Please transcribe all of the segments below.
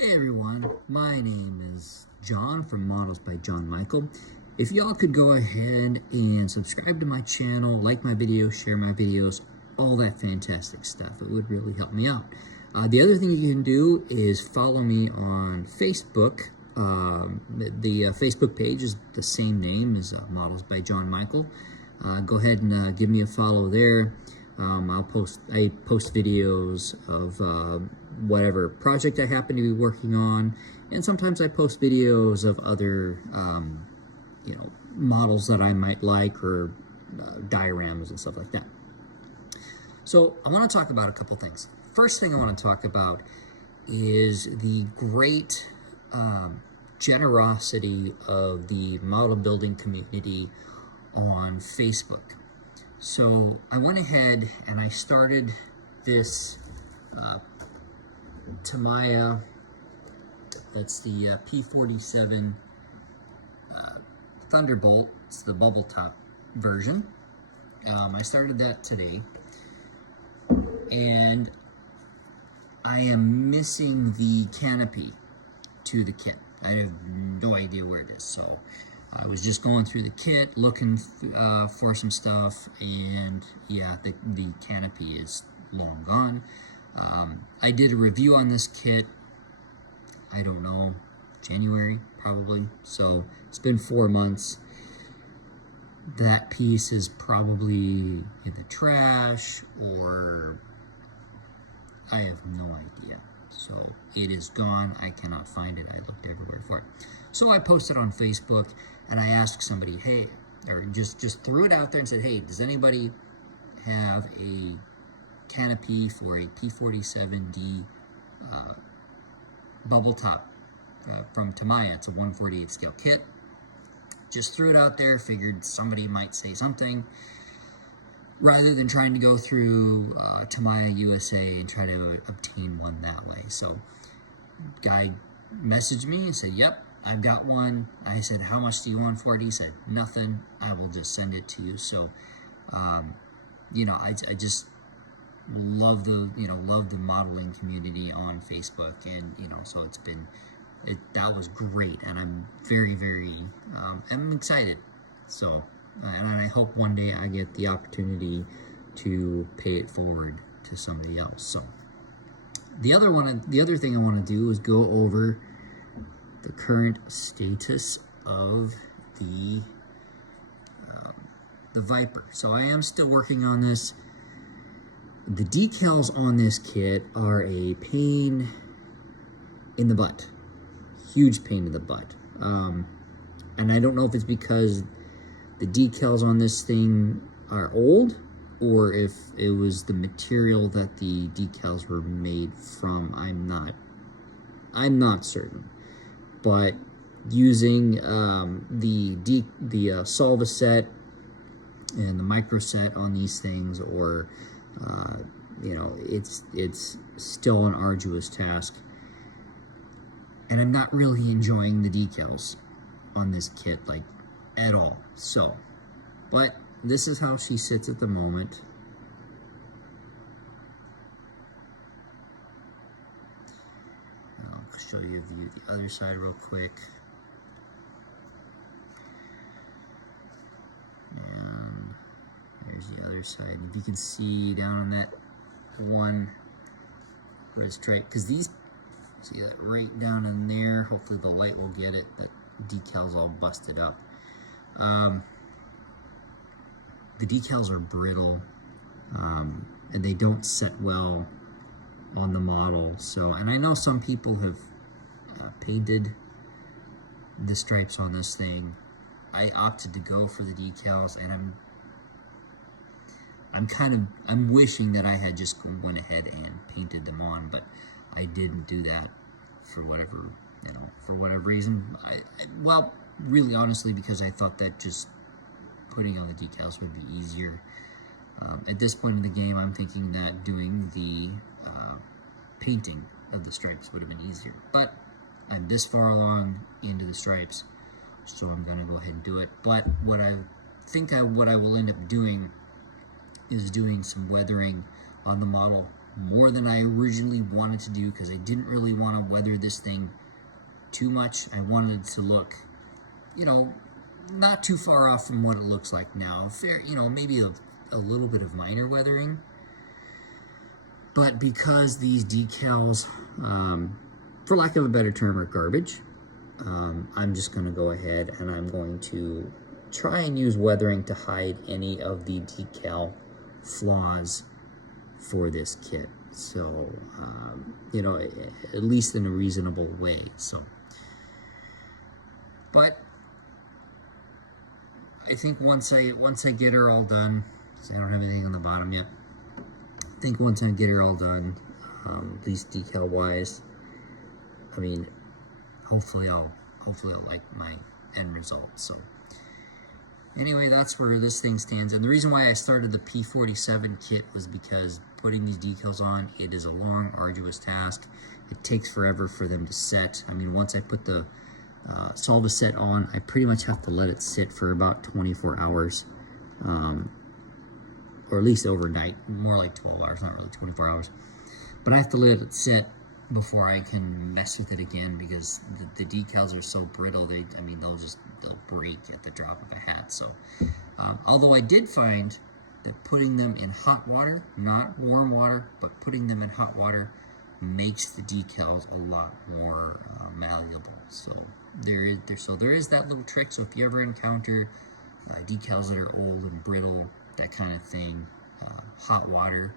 Hey everyone, my name is John from Models by John Michael. If y'all could go ahead and subscribe to my channel, like my videos, share my videos, all that fantastic stuff, it would really help me out. The other thing you can do is follow me on Facebook. The Facebook page is the same name as Models by John Michael. Go ahead and give me a follow there. I post videos of whatever project I happen to be working on, and sometimes I post videos of other models that I might like, or dioramas and stuff like that. So I want to talk about a couple things. First thing I want to talk about is the great generosity of the model building community on Facebook. So I went ahead and I started this Tamiya, that's the P47 Thunderbolt. It's the bubble top version. I started that today, and I am missing the canopy to the kit. I have no idea where it is, so I was just going through the kit looking for some stuff, and yeah, the canopy is long gone. I did a review on this kit, I don't know, January probably, so it's been 4 months. That piece is probably in the trash, or I have no idea. So it is gone. I cannot find it. I looked everywhere for it. So I posted on Facebook and I asked somebody, hey, or just threw it out there and said, hey, does anybody have a canopy for a P47D bubble top from Tamiya? It's a 1/48 scale kit. Just threw it out there, figured somebody might say something, rather than trying to go through Tamiya USA and try to obtain one that way. So guy messaged me and said, yep, I've got one. I said, how much do you want for it? He said, nothing, I will just send it to you. So I just love the modeling community on Facebook, and so that was great, and I'm very I'm excited. So and I hope one day I get the opportunity to pay it forward to somebody else. So the other thing I want to do is go over the current status of the Viper. So I am still working on this. The decals on this kit are a pain in the butt. Huge pain in the butt. And I don't know if it's because the decals on this thing are old, or if it was the material that the decals were made from. I'm not certain. But using the Solva set and the micro set on these things, or it's still an arduous task, and I'm not really enjoying the decals on this kit like at all. So, but this is how she sits at the moment. I'll show you a view of the other side real quick. And there's the other side. If you can see down on that one red stripe, because these, see that right down in there, hopefully the light will get it, that decal's all busted up. The decals are brittle, and they don't set well on the model. So, and I know some people have painted the stripes on this thing. I opted to go for the decals, and I'm wishing that I had just went ahead and painted them on, but I didn't do that for whatever reason. Well, really honestly, because I thought that just putting on the decals would be easier. At this point in the game, I'm thinking that doing the painting of the stripes would have been easier, but I'm this far along into the stripes, so I'm gonna go ahead and do it. But what I will end up doing is doing some weathering on the model more than I originally wanted to do because I didn't really want to weather this thing too much. I wanted it to look, you know, not too far off from what it looks like now. Fair, you know, maybe a little bit of minor weathering. But because these decals, for lack of a better term, are garbage, I'm just going to go ahead and I'm going to try and use weathering to hide any of the decal flaws for this kit. So, you know, at least in a reasonable way. So, but I think once I get her all done, so I don't have anything on the bottom yet. I think once I get her all done, at least decal wise, I mean, hopefully I'll like my end result. So anyway, that's where this thing stands. And the reason why I started the P47 kit was because putting these decals on, it is a long, arduous task. It takes forever for them to set. I mean, once I put the solder set on, I pretty much have to let it sit for about 24 hours. Or at least overnight, more like 12 hours, not really 24 hours. But I have to let it set before I can mess with it again because the decals are so brittle. I mean, they'll break at the drop of a hat. So, although I did find that putting them in hot water, not warm water, but putting them in hot water makes the decals a lot more malleable. So there is that little trick. So if you ever encounter decals that are old and brittle, that kind of thing, hot water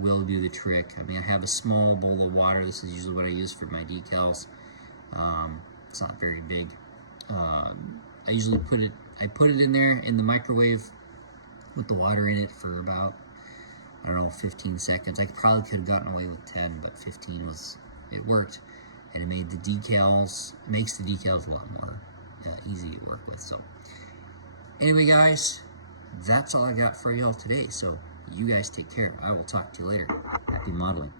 will do the trick. I mean, I have a small bowl of water. This is usually what I use for my decals. It's not very big. I usually put it in there in the microwave with the water in it for about, I don't know, 15 seconds. I probably could have gotten away with 10, but 15 it worked, and it makes the decals a lot more easy to work with. So anyway, guys, that's all I got for y'all today. So you guys take care. I will talk to you later. Happy modeling.